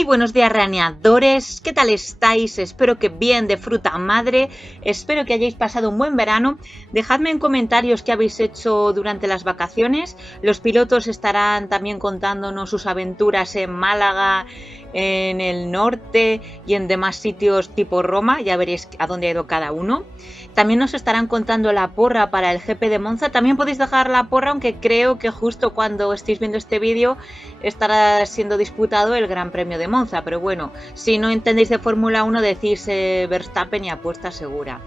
Muy buenos días, raneadores, ¿qué tal estáis? Espero que bien, de fruta madre, espero que hayáis pasado un buen verano. Dejadme en comentarios qué habéis hecho durante las vacaciones. Los pilotos estarán también contándonos sus aventuras en Málaga, en el norte y en demás sitios tipo Roma, ya veréis a dónde ha ido cada uno. También nos estarán contando la porra para el GP de Monza. También podéis dejar la porra, aunque creo que justo cuando estéis viendo este vídeo estará siendo disputado el Gran Premio de Monza. Pero bueno, si no entendéis de Fórmula 1, decís Verstappen y apuesta segura.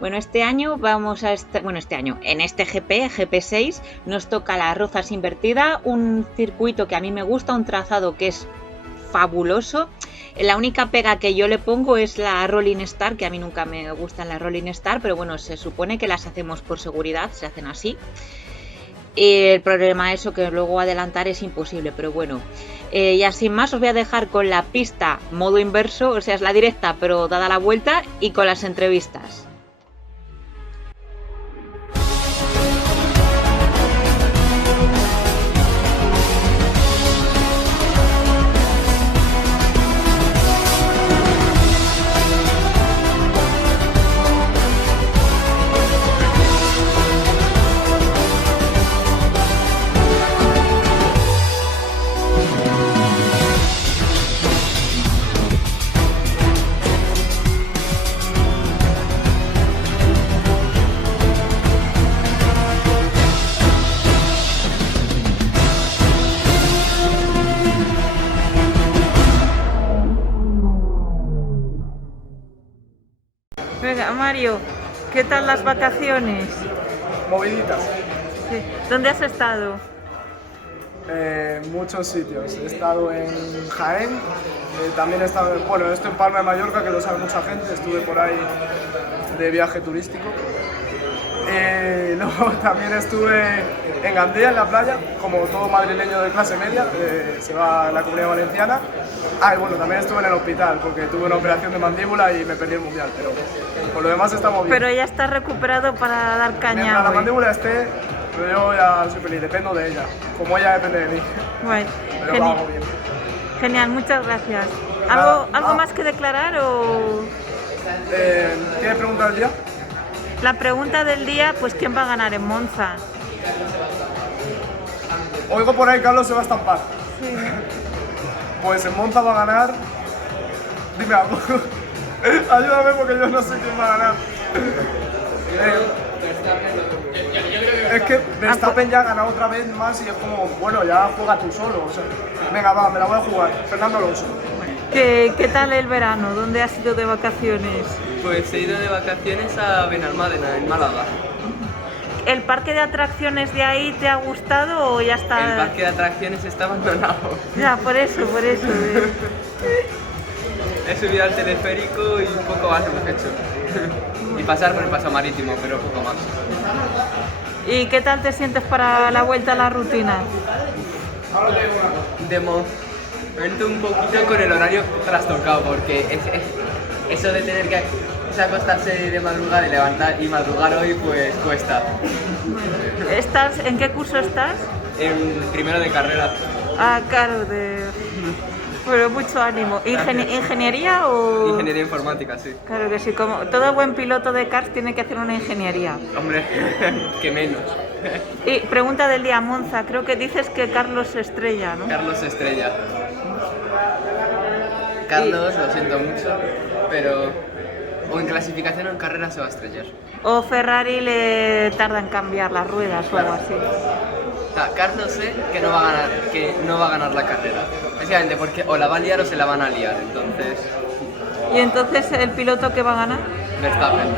Bueno, este año en este GP6, nos toca la Rozas Invertida, un circuito que a mí me gusta, un trazado que es fabuloso. La única pega que yo le pongo es la Rolling Star, que a mí nunca me gustan las Rolling Star, pero bueno, se supone que las hacemos por seguridad, se hacen así. Y el problema es que luego adelantar es imposible, pero bueno. Y así más os voy a dejar con la pista modo inverso, o sea, es la directa pero dada la vuelta, y con las entrevistas. Venga, Mario, ¿qué tal las vacaciones? Moviditas. Sí. ¿Dónde has estado? Muchos sitios. He estado en Jaén, también he estado, esto en Palma de Mallorca, que lo sabe mucha gente, estuve por ahí de viaje turístico. Luego también estuve en Gandía, en la playa, como todo madrileño de clase media, se va a la Comunidad Valenciana. Y bueno, también estuve en el hospital porque tuve una operación de mandíbula y me perdí el mundial, pero por lo demás estamos bien. Pero ya estás recuperado para dar caña. Mientras la mandíbula esté, yo ya soy feliz, dependo de ella, como ella depende de mí. Bueno, pero lo hago bien. Genial, muchas gracias. ¿Algo más que declarar o...? ¿Tienes pregunta del día? La pregunta del día, pues ¿quién va a ganar en Monza? Oigo por ahí que Carlos se va a estampar. Sí. Pues en Monza va a ganar... Dime algo. Ayúdame porque yo no sé quién va a ganar. Es que Verstappen ya ha ganado otra vez más y es como, bueno, ya juega tú solo. O sea, venga, va, me la voy a jugar. Fernando Alonso. ¿Qué tal el verano? ¿Dónde has ido de vacaciones? Pues he ido de vacaciones a Benalmádena, en Málaga. ¿El parque de atracciones de ahí te ha gustado o ya está...? El parque de atracciones está abandonado. Ya, por eso. He subido al teleférico y un poco más hemos hecho. Y pasar por el paso marítimo, pero poco más. ¿Y qué tal te sientes para la vuelta a la rutina? De momento un poquito con el horario trastocado, porque eso de tener que acostarse de madrugada y levantar y madrugar hoy, pues cuesta. ¿En qué curso estás? En primero de carrera. Ah, claro, pero mucho ánimo. ¿Ingeniería o...? Ingeniería informática, sí. Claro que sí, como todo buen piloto de karts tiene que hacer una ingeniería. Hombre, que menos. Y pregunta del día, Monza, creo que dices que Carlos Estrella, ¿no? Carlos Estrella. Carlos, lo siento mucho, pero o en clasificación o en carrera se va a estrellar. O Ferrari le tarda en cambiar las ruedas o algo así. Carlos sé que no va a ganar la carrera. Básicamente porque o la va a liar o se la van a liar, entonces... ¿Y entonces el piloto que va a ganar? Verstappen.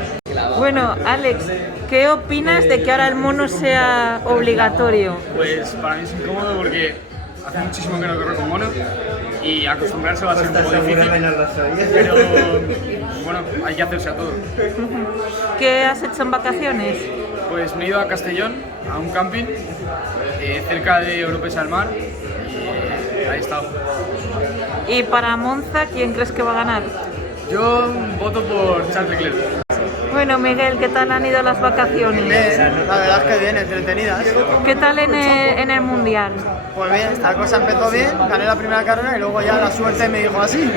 Bueno, Alex, ¿qué opinas de que ahora el mono sea obligatorio? Pues para mí es incómodo porque hace muchísimo que no corro con mono y acostumbrarse va a ser un poco difícil, pero bueno, hay que hacerse a todo. ¿Qué has hecho en vacaciones? Pues me he ido a Castellón, a un camping, cerca de Oropesa del Mar, y ahí he estado. ¿Y para Monza quién crees que va a ganar? Yo voto por Charles Leclerc. Bueno, Miguel, ¿qué tal han ido las vacaciones? Bien, la verdad es que bien, entretenidas. ¿Qué tal en el Mundial? Pues bien, esta cosa empezó bien, gané la primera carrera y luego ya la suerte me dijo así.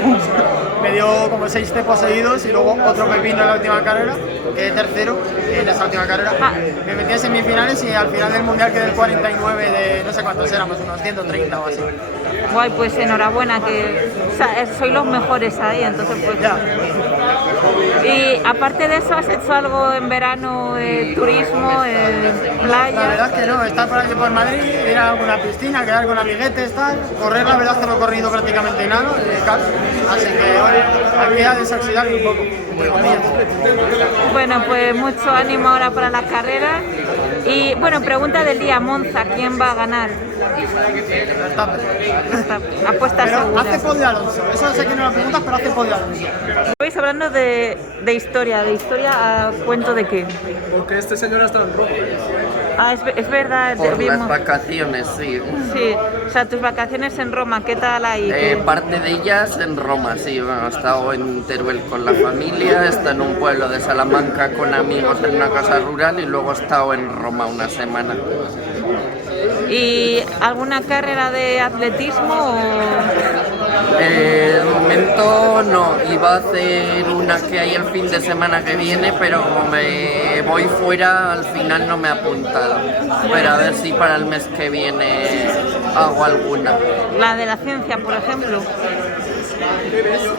Me dio como 6 cepos seguidos y luego otro pepino en la última carrera, quedé tercero en esa última carrera. Me metí en semifinales y al final del Mundial quedé el 49 de no sé cuántos éramos, unos 130 o así. Guay, pues enhorabuena, que sois los mejores ahí, entonces pues Ya. Y aparte de eso, ¿has hecho algo en verano, turismo, playa? La verdad es que no, estar por aquí por Madrid, ir a alguna piscina, quedar con amiguetes, tal. Correr, la verdad es que no he corrido prácticamente nada, así que ahora aquí a desoxidarme un poco, entre comillas. Bueno, pues mucho ánimo ahora para la carrera. Y bueno, pregunta del día, Monza, ¿quién va a ganar? Verstappen. Apuesta Pero segura. hace podio Alonso, eso sé que no lo preguntas, pero hace podio Alonso. Estáis hablando de historia a cuento de qué. Porque este señor ha estado en Roma. Ah, es verdad. Por vimos- las vacaciones, sí. Sí, o sea, tus vacaciones en Roma, ¿qué tal ahí? Parte de ellas en Roma, sí. Bueno, he estado en Teruel con la familia, he estado en un pueblo de Salamanca con amigos en una casa rural y luego he estado en Roma una semana. ¿Y alguna carrera de atletismo o...? De momento no, iba a hacer una que hay el fin de semana que viene, pero como me voy fuera al final no me he apuntado. Pero a ver si para el mes que viene hago alguna. La de la ciencia, por ejemplo.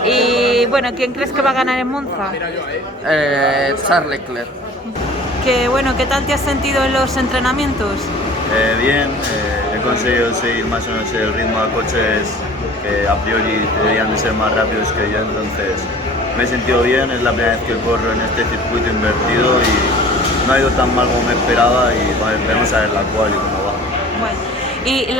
Y bueno, ¿quién crees que va a ganar en Monza? Charles Leclerc. Que bueno, ¿qué tal te has sentido en los entrenamientos? Bien, he conseguido seguir más o menos el ritmo de coches que a priori deberían de ser más rápidos que yo, entonces me he sentido bien, es la primera vez que corro en este circuito invertido y no ha ido tan mal como me esperaba y bueno, veremos a ver la cual y cómo va. Bueno, y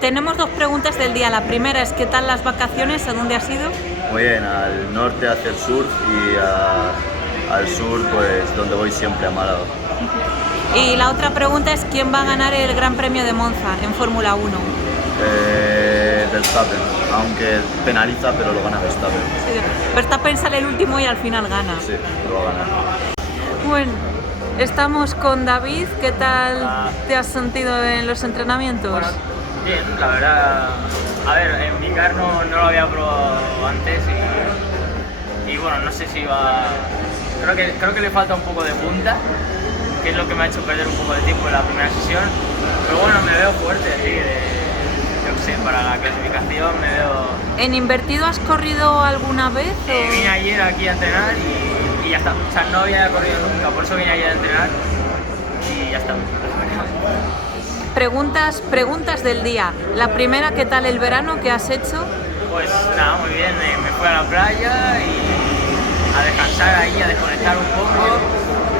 tenemos dos preguntas del día. La primera es ¿qué tal las vacaciones? ¿A dónde has ido? Muy bien, al norte a hacer surf y al sur pues donde voy siempre, a Málaga. Y la otra pregunta es ¿quién va a ganar el Gran Premio de Monza en Fórmula 1? Verstappen, aunque penaliza pero lo gana Verstappen. Sí, Verstappen sale el último y al final gana. Sí, lo va a ganar. Bueno, estamos con David. ¿Qué tal te has sentido en los entrenamientos? Bien, la verdad, a ver, en mi car no lo había probado antes y bueno, no sé si va, creo que le falta un poco de punta, que es lo que me ha hecho perder un poco de tiempo en la primera sesión, pero bueno, me veo fuerte, así que yo qué sé, para la clasificación me veo... ¿En invertido has corrido alguna vez? Vine ayer aquí a entrenar y ya está, o sea, no había corrido nunca, por eso vine ayer a entrenar y ya está. Preguntas del día. La primera, ¿qué tal el verano? ¿Qué has hecho? Pues nada, muy bien, me fui a la playa y a descansar ahí, a desconectar un poco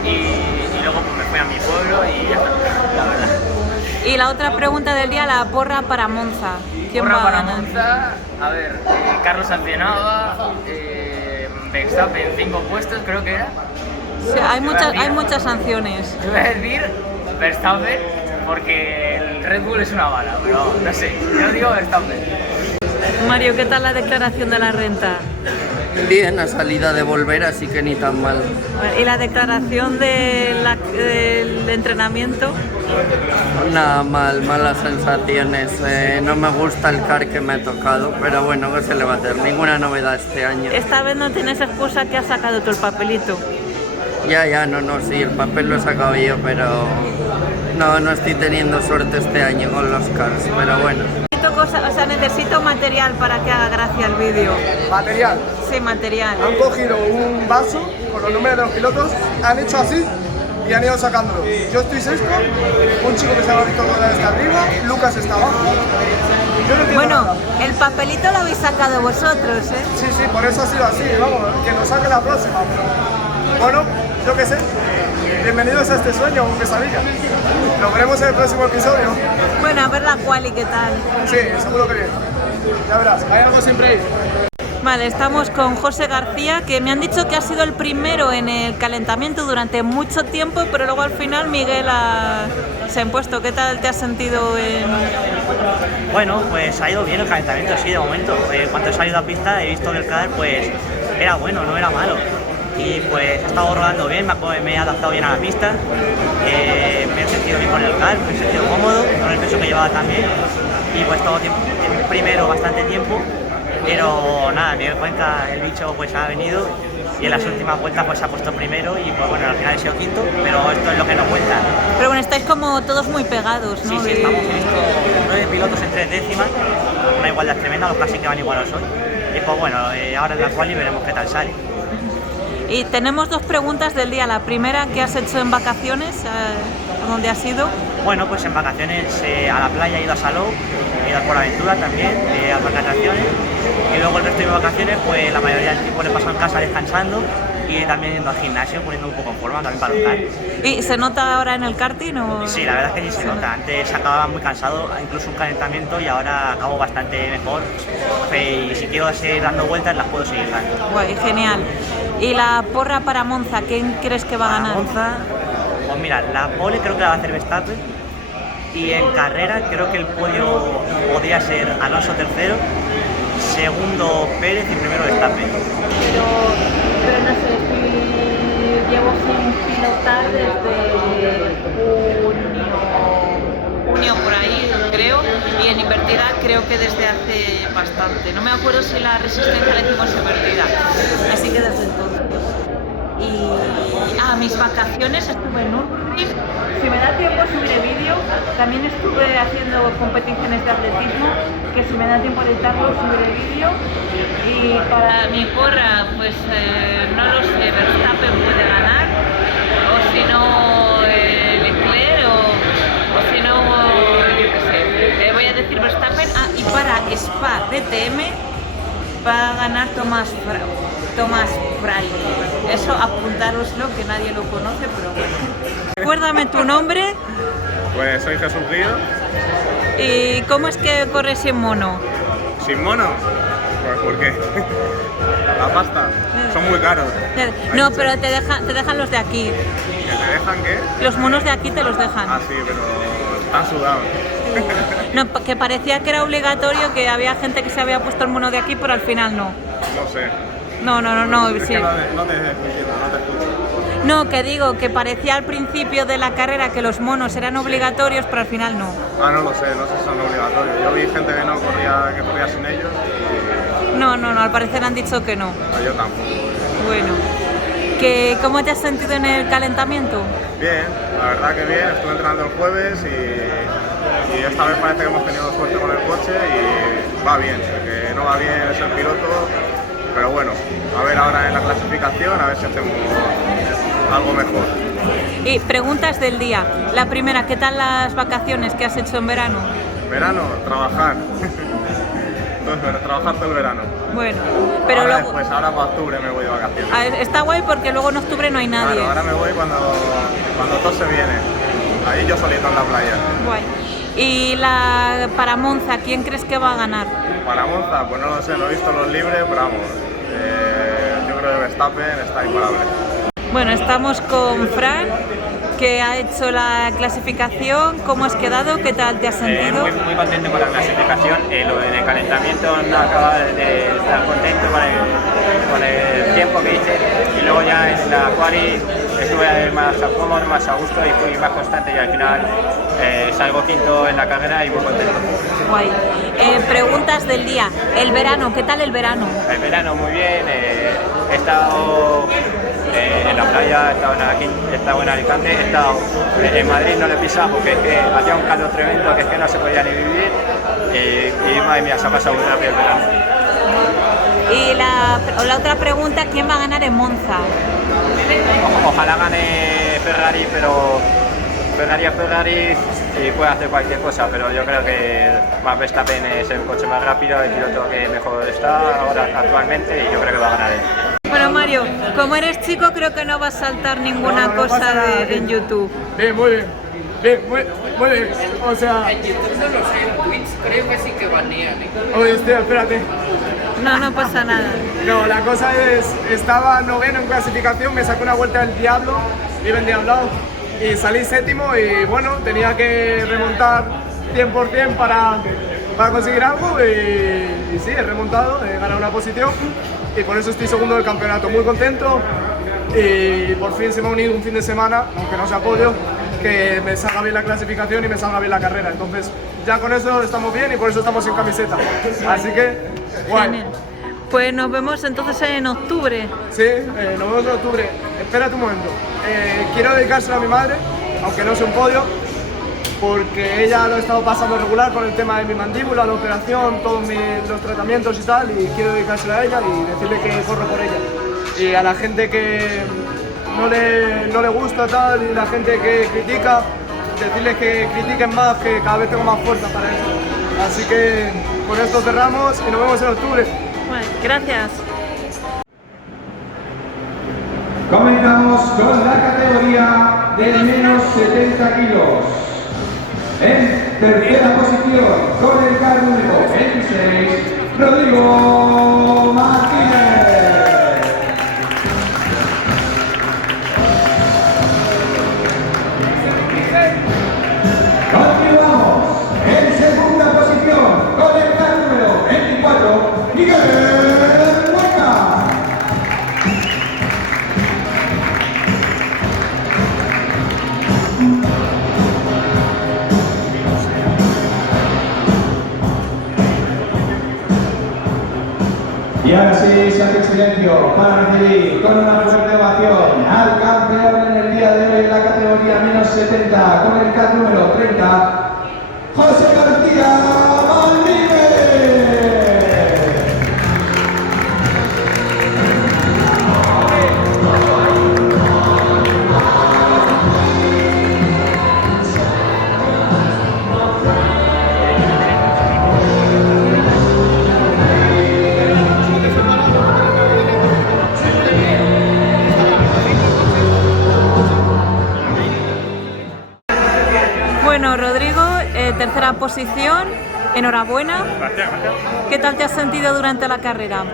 y luego pues me fui a mi pueblo y ya está, la verdad. Y la otra pregunta del día, la porra para Monza. ¿Quién Porra va a para ganar? Monza, a ver, Carlos Sancionaba, Verstappen 5 puestos creo que era. Sí, hay muchas sanciones. Yo voy a decir Verstappen porque el Red Bull es una bala, pero no sé, yo digo Verstappen. Mario, ¿qué tal la declaración de la renta? Bien, a salida de volver, así que ni tan mal. ¿Y la declaración del entrenamiento? Nada mal, malas sensaciones. No me gusta el car que me ha tocado, pero bueno, ¿qué se le va a hacer? Ninguna novedad este año. Esta vez no tienes excusa que has sacado tú el papelito. Ya, no, sí, el papel lo he sacado yo, pero no estoy teniendo suerte este año con los cars, pero bueno. Necesito material para que haga gracia el vídeo. Material. Sí, material. Han cogido un vaso con los números de los pilotos, han hecho así y han ido sacándolo. Yo estoy sexto, un chico que se llama Víctor González está arriba, Lucas está abajo. Yo no entiendo Bueno, nada. el papelito lo habéis sacado vosotros, ¿eh? Sí, por eso ha sido así, vamos, que nos saque la próxima. Pero, bueno, yo qué sé. Bienvenidos a este sueño, un pesadilla. Nos veremos en el próximo episodio. Bueno, a ver la quali, ¿qué tal? Sí, seguro que bien. Ya verás, hay algo siempre ahí. Vale, estamos con José García, que me han dicho que ha sido el primero en el calentamiento durante mucho tiempo, pero luego al final Miguel se ha impuesto. ¿Qué tal te has sentido en...? Bueno, pues ha ido bien el calentamiento, sí, de momento. Cuando he salido a pista he visto que el car pues era bueno, no era malo. y pues he estado rodando bien, me he adaptado bien a la pista, me he sentido bien con el car, me he sentido cómodo con el peso que llevaba también y pues todo tiempo, primero bastante tiempo, pero nada, Miguel Cuenca, el bicho pues ha venido y en las últimas vueltas pues se ha puesto primero y pues bueno, al final he sido quinto, pero esto es lo que no cuenta. Pero bueno, estáis como todos muy pegados, ¿no? Sí, estamos en 9 pilotos en 3 décimas, una igualdad tremenda, los casi que van igualados hoy. Y pues bueno, ahora en la quali veremos qué tal sale. Y tenemos 2 preguntas del día. La primera, ¿qué has hecho en vacaciones? ¿A dónde has ido? Bueno, pues en vacaciones a la playa he ido a Salou, he ido a Por Aventura también, a parque de atracciones. Y luego el resto de mis vacaciones, pues la mayoría del tiempo le paso en casa descansando y también yendo al gimnasio, poniendo un poco en forma también para luchar. ¿Y se nota ahora en el karting? O... Sí, la verdad es que sí se nota. Antes acababa muy cansado, incluso un calentamiento, y ahora acabo bastante mejor. Y si quiero seguir dando vueltas, las puedo seguir dando. Guay, genial. ¿Y la porra para Monza? ¿Quién crees que va a ganar? Monza, pues mira, la pole creo que la va a hacer Verstappen. Y en carrera creo que el podio podría ser Alonso tercero, segundo Pérez y primero Verstappen. Pero no sé, llevo sin pilotar desde junio por ahí, creo, y en invertida creo que desde hace bastante. No me acuerdo si la resistencia la hicimos invertida, así que desde entonces. Y mis vacaciones estuve en Nürburgring. Si me da tiempo subiré vídeo. También estuve haciendo competiciones de atletismo, que si me da tiempo de editarlo subiré vídeo. Y para mi porra, pues no lo sé, Verstappen puede ganar, o si no Leclerc, o si no, yo qué sé, voy a decir Verstappen. Y para Spa DTM va a ganar Thomas Fraile. Eso apuntároslo, que nadie lo conoce, pero bueno. Recuérdame tu nombre. Pues soy Jesús Río. ¿Y cómo es que corres sin mono? ¿Sin mono? Pues ¿por qué? La pasta. Son muy caros. No, pero te dejan los de aquí. ¿Que te dejan qué? Los monos de aquí te los dejan. Ah, sí, pero están sudados. No, que parecía que era obligatorio, que había gente que se había puesto el mono de aquí, pero al final no. No sé. No. Es Sí. que no te escucho. No, que digo, que parecía al principio de la carrera que los monos eran obligatorios, pero al final no. Ah, no lo sé, no sé si son obligatorios. Yo vi gente que no corría sin ellos y... No, al parecer han dicho que no. No, yo tampoco. Bueno, ¿cómo te has sentido en el calentamiento? Bien, la verdad que bien. Estuve entrenando el jueves y esta vez parece que hemos tenido suerte con el coche y va bien. El que no va bien es el piloto, pero bueno, a ver ahora en la clasificación, a ver si hacemos algo mejor. Y preguntas del día. La primera, ¿qué tal las vacaciones que has hecho en verano? Verano, trabajar. Entonces, trabajar todo el verano. Bueno, pero ahora luego... después, ahora para octubre me voy de vacaciones. Está guay porque luego en octubre no hay nadie. Claro, ahora me voy cuando todo se viene. Ahí yo solito en la playa. Guay. Y para Monza, ¿quién crees que va a ganar? Para Monza, pues no lo sé, no he visto los libres, pero vamos, yo creo que Verstappen está imparable. Bueno, estamos con Fran, que ha hecho la clasificación. ¿Cómo has quedado? ¿Qué tal te has sentido? Muy contento con la clasificación. Lo del calentamiento no acaba de estar contento con el tiempo que hice. Y luego ya en la quali estuve más cómodo, más a gusto y fui más constante y al final salgo quinto en la carrera y muy contento. Guay. Preguntas del día. El verano, ¿qué tal el verano? El verano muy bien. He estado en la playa, he estado en Alicante, he estado en Madrid, no le he pisado porque es que hacía un calor tremendo que es que no se podía ni vivir y madre mía, se ha pasado muy rápido el verano. Y la otra pregunta, ¿quién va a ganar en Monza? Ojalá gane Ferrari, pero Ferrari y puede hacer cualquier cosa, pero yo creo que Max Verstappen es el coche más rápido, el piloto que mejor está ahora actualmente y yo creo que va a ganar él. Bueno, Mario, como eres chico creo que no vas a saltar ninguna cosa en YouTube. Bien, muy bien. Bien, muy bien. O sea... En YouTube no lo sé, en Twitch creo que sí que banean. Oye, espérate. No pasa nada. No, la cosa es, estaba noveno en clasificación, me sacó una vuelta del diablo, iba endiablado y salí séptimo y bueno, tenía que remontar 100% para conseguir algo y sí, he remontado, he ganado una posición y por eso estoy segundo del campeonato. Muy contento, y por fin se me ha unido un fin de semana, aunque no sea podio, que me salga bien la clasificación y me salga bien la carrera. Entonces ya con eso estamos bien y por eso estamos sin camiseta. Así que, guay. Genial. Pues nos vemos entonces en octubre. Sí, nos vemos en octubre. Espérate un momento. Quiero dedicárselo a mi madre, aunque no sea un podio, porque ella lo ha estado pasando regular con el tema de mi mandíbula, la operación, todos los tratamientos y tal, y quiero dedicárselo a ella y decirle que corro por ella. Y a la gente que no le gusta tal y la gente que critica, decirles que critiquen más, que cada vez tengo más fuerza para eso. Así que con esto cerramos y nos vemos en octubre. Bueno, gracias. Comenzamos con la categoría de menos 70 kilos. En tercera posición, con el carro número 26, Rodrigo Martínez. Continuamos. En segunda posición, con el carro número 24, Miguel Hueca. Y ahora sí se hace silencio para recibir con una fuerte ovación al campeón en el día de hoy en la categoría menos 70 con el CAT número 30, José García Valdivia. Bueno, Rodrigo, tercera posición, enhorabuena. Gracias, gracias. ¿Qué tal te has sentido durante la carrera?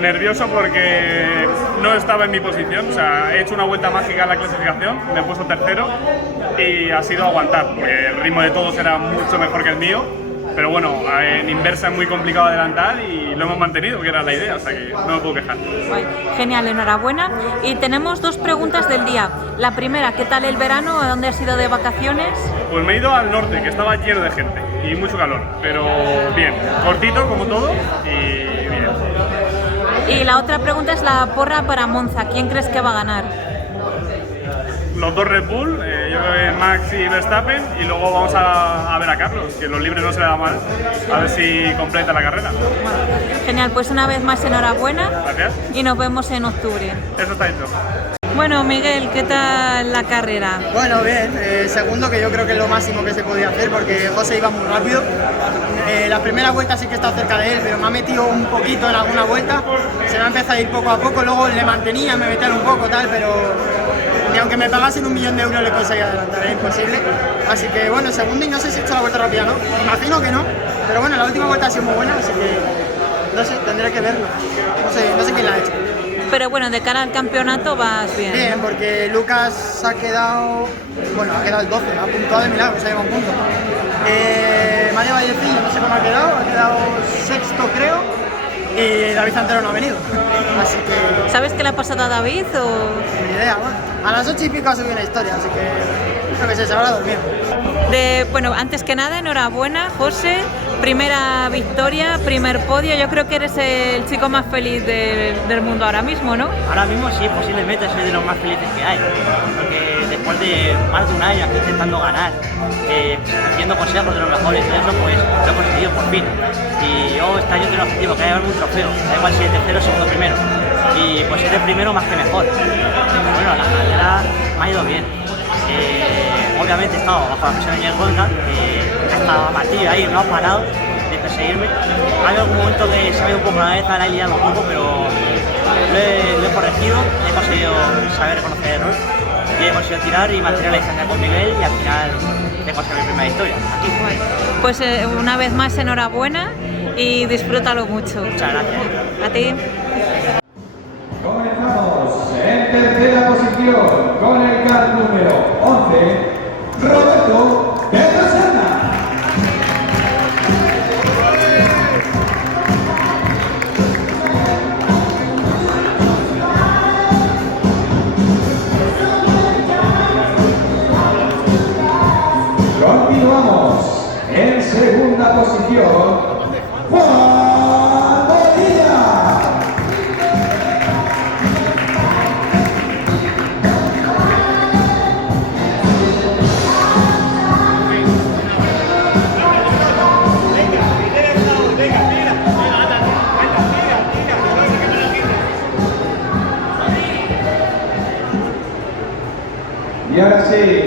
Nervioso porque no estaba en mi posición, o sea, he hecho una vuelta mágica en la clasificación, me he puesto tercero y ha sido aguantar, porque el ritmo de todos era mucho mejor que el mío, pero bueno, en inversa es muy complicado adelantar y lo hemos mantenido, que era la idea, o sea que no me puedo quejar. Guay. Genial, enhorabuena. Y tenemos dos preguntas del día. La primera, ¿qué tal el verano? ¿A dónde has ido de vacaciones? Pues me he ido al norte, que estaba lleno de gente y mucho calor, pero bien, cortito como todo y bien. Y la otra pregunta es la porra para Monza. ¿Quién crees que va a ganar? Los dos Red Bull, yo creo que Max y Verstappen, y luego vamos a ver a Carlos, que los libres no se le da mal, a ver si completa la carrera. Genial, pues una vez más enhorabuena. Gracias. Y nos vemos en octubre. Eso está hecho. Bueno, Miguel, ¿qué tal la carrera? Bueno, bien, segundo, que yo creo que es lo máximo que se podía hacer porque José iba muy rápido. La primera vuelta sí que está cerca de él, pero me ha metido un poquito en alguna vuelta, se me ha empezado a ir poco a poco, luego le mantenía, me metía un poco tal, pero ni aunque me pagasen 1.000.000 de euros le conseguía adelantar, era imposible. Así que bueno, segundo y no sé si he hecho la vuelta rápida, ¿no? Imagino que no, pero bueno, la última vuelta ha sido muy buena, así que no sé, tendré que verlo. No sé quién la ha hecho. Pero bueno, de cara al campeonato vas bien. Bien, porque Lucas ha quedado, bueno, ha quedado el 12, ha puntuado de milagro, se ha llevado un punto. Mario Vallecillo no sé cómo ha quedado sexto creo, y David Santero no ha venido. Así que... ¿Sabes qué le ha pasado a David o...? Ni idea, bueno. A las 8 y pico ha subido una historia, así que creo que se habrá dormido. Bueno, antes que nada, enhorabuena, José. Primera victoria, primer podio. Yo creo que eres el chico más feliz del mundo ahora mismo, ¿no? Ahora mismo sí, posiblemente soy de los más felices que hay. Porque después de más de un año aquí intentando ganar, haciendo consejos de los mejores y eso, pues lo he conseguido por fin. Y yo este año tengo el objetivo, que llevarme un trofeo. Da igual si es tercero o segundo primero. Y pues ser el primero más que mejor. Bueno, la carrera me ha ido bien. Obviamente he estado bajo la presión de Ñez Golga, que hasta a partir de ahí no ha parado de perseguirme. Ha habido algún momento que se me ha ido un poco la cabeza, la he liado un poco, pero lo he corregido, he conseguido saber reconocer el error y he conseguido tirar y mantener la distancia con Miguel y al final he conseguido mi primera victoria. Aquí. Pues una vez más enhorabuena y disfrútalo mucho. Muchas gracias. A ti. Comenzamos en tercera posición con el CAT número 11, Roberto Pedrasana.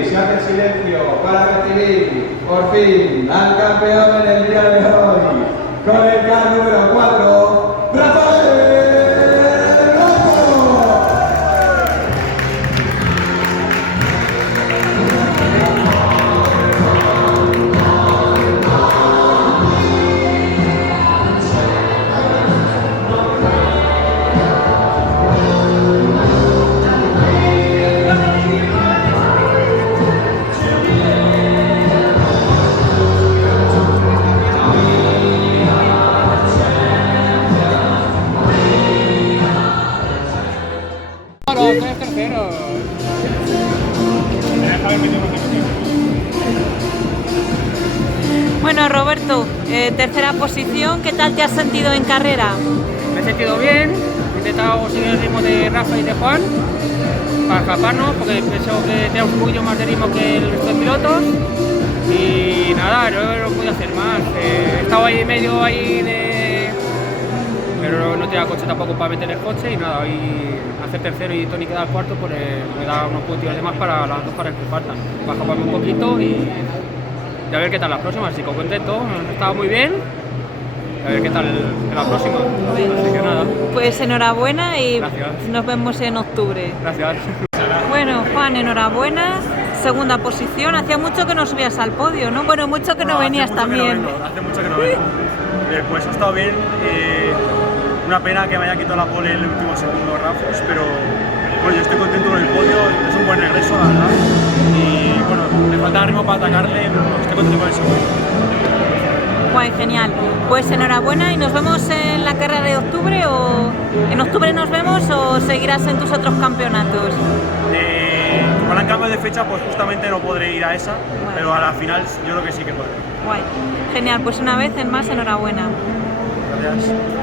se hace silencio para recibir por fin al campeón en el día de hoy, con el CAR número 4, Rafael. Bueno, Roberto, tercera posición, ¿qué tal te has sentido en carrera? Me he sentido bien, he intentado seguir el ritmo de Rafa y de Juan para escaparnos, porque pienso que tenemos un poquito más de ritmo que el resto de pilotos y nada, no podía hacer más. He estado ahí medio pero no tenía coche tampoco para meter el coche y nada, y hacer tercero y Tony quedar cuarto, pues me da unos puntos de más para las 2 carreras que faltan. Voy a escaparme un poquito y a ver qué tal las próximas, así que contento, he estado muy bien, a ver qué tal en la próxima, así que nada. Pues enhorabuena y gracias. Nos vemos en octubre. Gracias. Bueno, Juan, enhorabuena, segunda posición, hacía mucho que no subías al podio, ¿no? Bueno, mucho que no venías también. Hace mucho que no vengo. Pues ha estado bien, una pena que me haya quitado la pole en el último segundo Rafos, pero bueno, yo estoy contento con el podio, es un buen regreso, la verdad. Y bueno, me falta ritmo para atacarle, pero estoy contento con eso. Guay, genial. Pues enhorabuena y nos vemos en la carrera de octubre, o en octubre nos vemos o seguirás en tus otros campeonatos. Como han cambiado de fecha, pues justamente no podré ir a esa, pero a la final yo creo que sí que podré. Guay, genial, pues una vez en más, enhorabuena.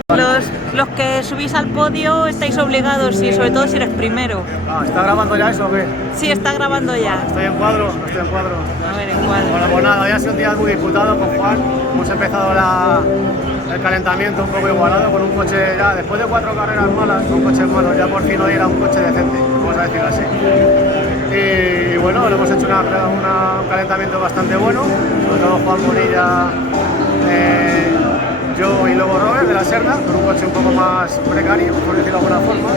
Gracias. Los que subís al podio estáis obligados y sobre todo si eres primero. ¿Está grabando ya eso o qué? Sí, está grabando ya. ¿Estoy en cuadro? No estoy en cuadro. A ver, en cuadro. Bueno, pues nada, hoy ha sido un día muy disputado con Juan. Hemos empezado el calentamiento un poco igualado con un coche ya, después de 4 carreras malas, con coches malos, ya por fin hoy era un coche decente, vamos a decirlo así. Y bueno, le hemos hecho un calentamiento bastante bueno, sobre todo Juan Bonilla, yo y luego Robert de la Serna, con un coche un poco más precario, por decirlo de alguna forma.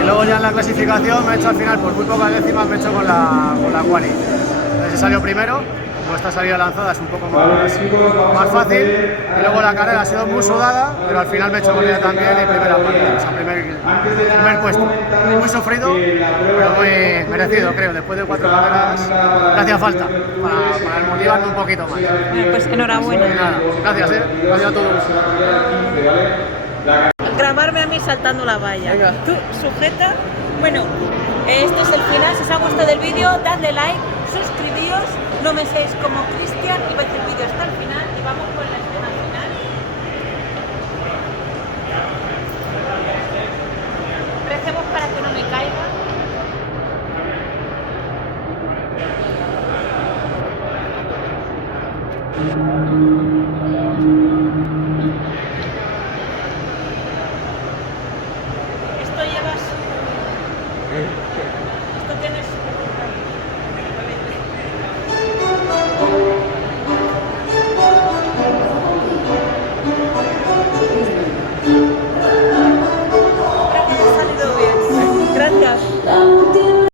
Y luego ya en la clasificación me he hecho al final, por muy pocas décimas, me he hecho con la quali. Entonces he salido primero, como esta salida lanzada es un poco más fácil. Y luego la carrera ha sido muy sudada, pero al final me he hecho con ella también en primera parte, o sea, primer puesto. Muy sufrido, pero muy merecido, creo. Después de 4 carreras me hacía falta para motivarme un poquito más. Pues enhorabuena. Nada, gracias, gracias a todos. Grabarme a mí saltando la valla. Venga. Tú sujeta. Bueno, esto es el final. Si os ha gustado el vídeo, dadle like, suscribíos, no me seáis como Cristian y veis el vídeo hasta el final y vamos con la